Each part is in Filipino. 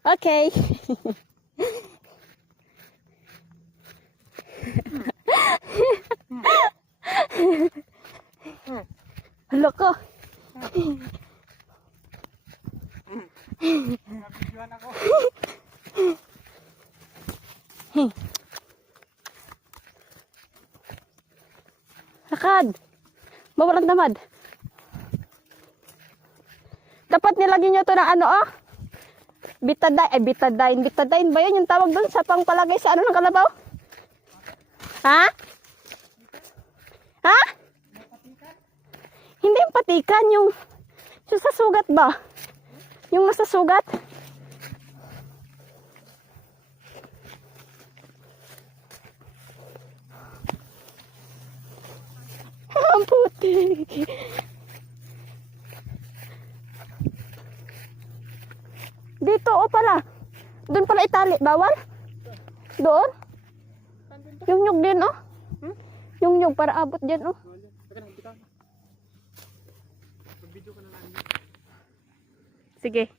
Okay. Hala ka. Nabidyoan ako. Lakad. Mawalang tamad. Dapat nilagyan nyo to ng ano oh. Betadine. Betadine ba yun yung tawag doon sa pangpalagay sa ano ng kalabaw? Ha? Ha? Hindi yung patikan, yung sa sugat ba? Yung nasa sugat? Ang puti. Dito o pala. Doon pala itali. Bawal? Doon? Yung nyug din oh. Yung nyug para abot dyan oh. Sige.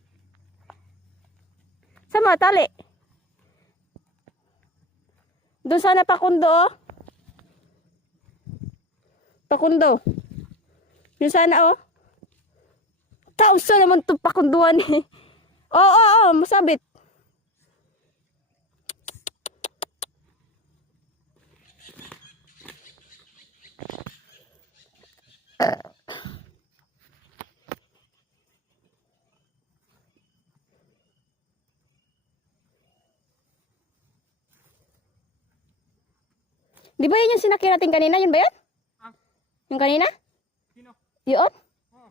Sama, tali. Doon sana pakundo oh. Pakundo. Yung sana oh. Tausa naman itong pakunduan eh. Oo, masabit. Di ba yun yung sinakyan natin kanina? Yun ba yun? Ah. Yung kanina? Sino? Yun? Oo.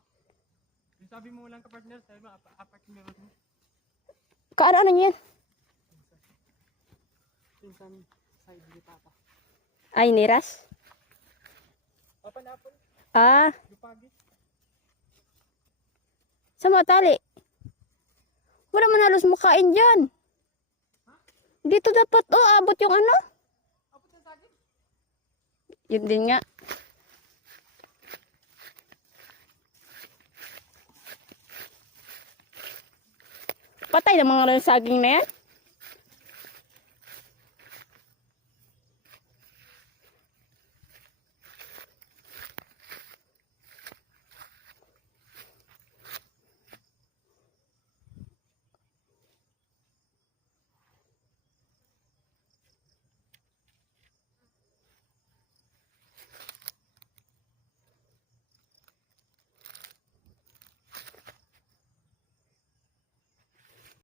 Yung sabi mo lang ka-partner, sabi mo, apat yung meron mo. Kaano niya yan? Pinsan side ni Papa. Ay, niras? Apple. Ah, Lupagi. sa mga tali. Wala man halos makain dyan. Dito dapat, oh, abot yung ano. Apot yung saging? Yun din nga. Patay na mga saging na yan.